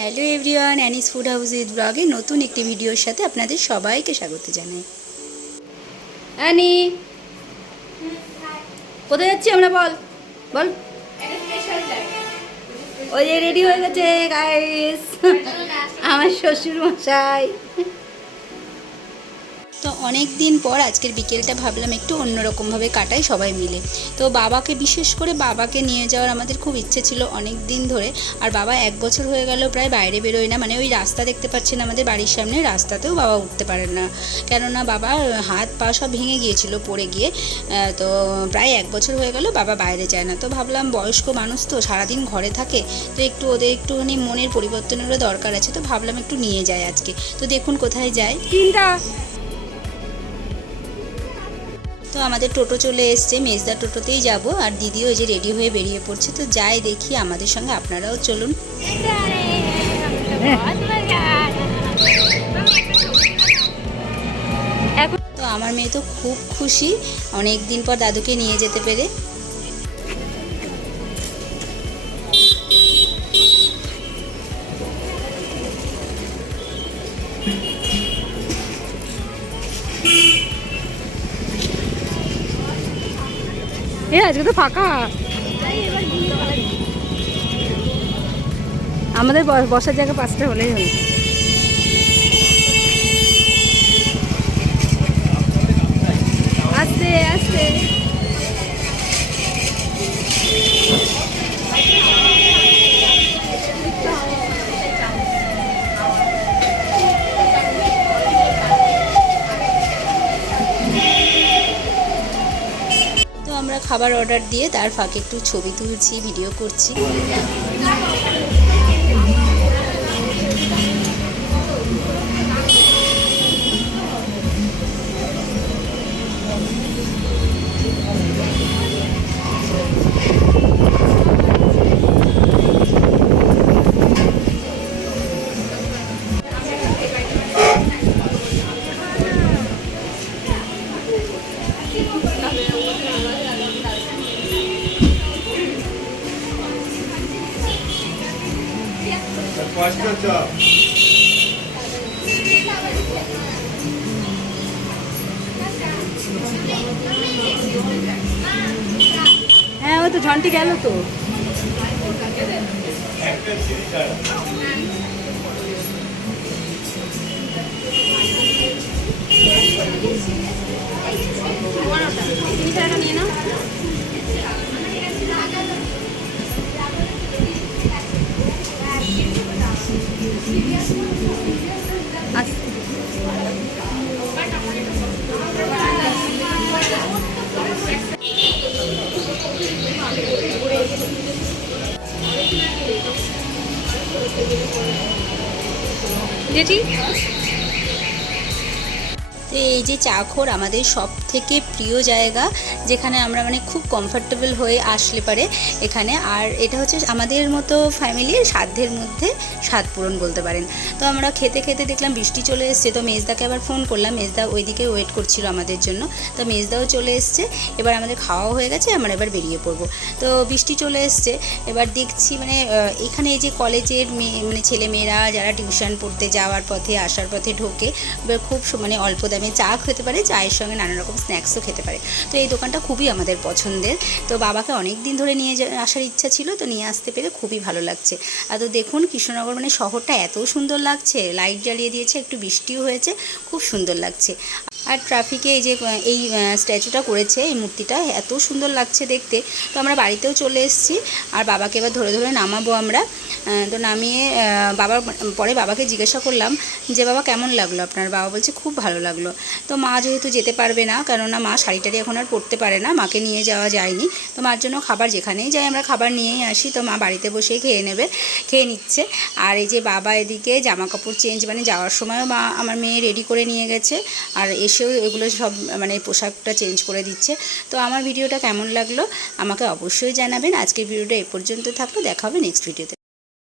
Hello everyone Anis food house with ব্লগে নতুন একটি ভিডিওর সাথে আপনাদের সবাইকে স্বাগত জানাই। অ্যানি কোথায় যাচ্ছি আমরা বল? বল। ওই যে রেডি হয়ে গেছে গাইস আমার শ্বশুর মশাই তো অনেক দিন পর আজকের বিকেলটা ভাবলাম একটু অন্যরকমভাবে কাটাই সবাই মিলে। তো বাবাকে, বিশেষ করে বাবাকে নিয়ে যাওয়ার আমাদের খুব ইচ্ছে ছিল অনেক দিন ধরে। আর বাবা এক বছর হয়ে গেল প্রায় বাইরে বেরোয় না মানে ওই রাস্তা দেখতে পাচ্ছেন আমাদের বাড়ির সামনে, রাস্তাতেও বাবা উঠতে পারেন না। কেননা বাবা হাত পা সব ভেঙে গিয়েছিল পড়ে গিয়ে। তো প্রায় এক বছর হয়ে গেল বাবা বাইরে যায় না। তো ভাবলাম বয়স্ক মানুষ তো সারাদিন ঘরে থাকে, তো একটু ওদের একটুখানি মনের পরিবর্তনেরও দরকার আছে, তো ভাবলাম একটু নিয়ে যায় আজকে। তো দেখুন কোথায় যায়। তিনটা। আমাদের টোটো চলে এসছে, মেজদা টোটোতেই যাব আর দিদিও যে রেডি হয়ে বেরিয়ে পড়ছে, তো যাই দেখি আমাদের সঙ্গে, আপনারাও চলুন। তো আমার মেয়ে তো খুব খুশি অনেক দিন পর দাদুকে নিয়ে যেতে পেরে। এ আজকে তো ফাঁকা। আমাদের বসার জায়গা পাঁচটা হলেই হলো। খাবার অর্ডার দিয়ে তার ফাঁকে একটু ছবি তুলছি ভিডিও করছি। পাঁচটা চা হ্যাঁ ওই তো ঝন্টি গেল তো। একটা চিনি জেঠি তো এই যে চা খোর আমাদের সব থেকে প্রিয় জায়গা যেখানে আমরা মানে খুব কমফর্টেবল হয়ে আসলে পারে এখানে। আর এটা হচ্ছে আমাদের মতো ফ্যামিলির সাধ্যের মধ্যে স্বাদ পূরণ বলতে পারেন। তো আমরা খেতে খেতে দেখলাম বৃষ্টি চলে এসছে, তো মেজদাকে আবার ফোন করলাম। মেজদা ওইদিকে ওয়েট করছিল আমাদের জন্য। তো মেজদাও চলে এসছে। এবার আমাদের খাওয়াও হয়ে গেছে, আমরা এবার বেরিয়ে পড়ব। তো বৃষ্টি চলে এসছে। এবার দেখছি মানে এখানে এই যে কলেজের মেয়ে মানে ছেলে মেয়েরা যারা টিউশন পড়তে যাওয়ার পথে, আসার পথে ঢোকে, এবার খুব মানে অল্প দামে চা খেতে পারে। চায়ের সঙ্গে নানা রকম স্ন্যাক্সও খেতে পারে। তো এই দোকানটা খুবই আমাদের পছন্দের। তো বাবাকে অনেক দিন ধরে নিয়ে আসার ইচ্ছা ছিল, তো নিয়ে আসতে পেরে খুবই ভালো লাগছে। আর তো দেখুন, কৃষ্ণনগর মানে শহরটা এত সুন্দর লাগছে, লাইট জ্বালিয়ে দিয়েছে, একটু বৃষ্টিও হয়েছে, খুব সুন্দর লাগছে। আর ট্রাফিকে এই যে এই স্ট্যাচুটা করেছে, এই মূর্তিটা, এত সুন্দর লাগছে দেখতে। তো আমরা বাড়িতেও চলে এসেছি, আর বাবাকে এবার ধরে ধরে নামাবো আমরা। তো নামিয়ে বাবার, পরে বাবাকে জিজ্ঞাসা করলাম যে, বাবা, কেমন লাগল আপনার? বাবা বলছে, খুব ভালো লাগল। তো মা যেহেতু যেতে পারবে না, কেননা মা শাড়ি টাড়ি এখন আর পরতে পারে না, মাকে নিয়ে যাওয়া যায়নি। তো মার জন্য খাবার যেখানেই যাই আমরা খাবার নিয়েই আসি, তো মা বাড়িতে বসেই খেয়ে নেবে, খেয়ে নিচ্ছে। আর এই যে বাবা এদিকে জামা কাপড় চেঞ্জ মানে যাওয়ার সময়ও মা, আমার মেয়ে রেডি করে নিয়ে গেছে। আর এসেও এগুলো সব মানে পোশাকটা চেঞ্জ করে দিচ্ছে। তো আমার ভিডিওটা কেমন লাগল আমাকে অবশ্যই জানাবেন। আজকের ভিডিওটা এ পর্যন্ত থাকল। দেখা হবে নেক্সট ভিডিওতে